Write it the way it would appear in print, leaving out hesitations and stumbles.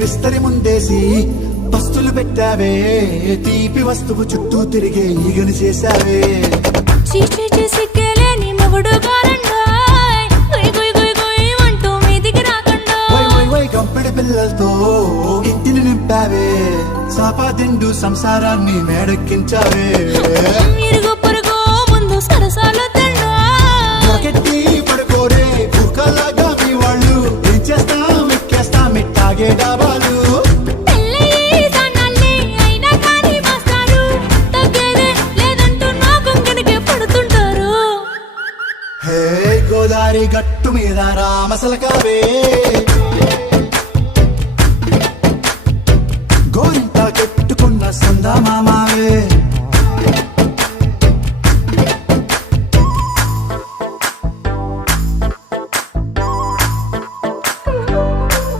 విస్తరి ముందేసి పస్తులు పెట్టావే, తీపి వస్తువు చుట్టూ తిరిగే ఈగని చేశావే. చీచీ చేసి కేలేని మొగుడు గారండాయ్, గుయ్ గుయ్ గుయ్ గుయ్ అంటూ మీదికి రాకుండా కంపెడి పిల్లలతో ఇంటిని నింపావే, సాపాదిండు సంసారాన్ని మేడెక్కించావే. ఇరుగు పొరుగు ముందు సరసాలు కెట్టి పడుకోరే కుక్కలాగా మీ వాళ్ళు, ఏం చేస్తాం ఎక్కేస్తాం ఇట్టాగే డాబాలు. అయినా కానీ మాస్టారు తగ్గేదే లేదంటూ నా కొంగడికే పడుతుంటారు. హే గోదారి గట్టు మీద రామసలకావే,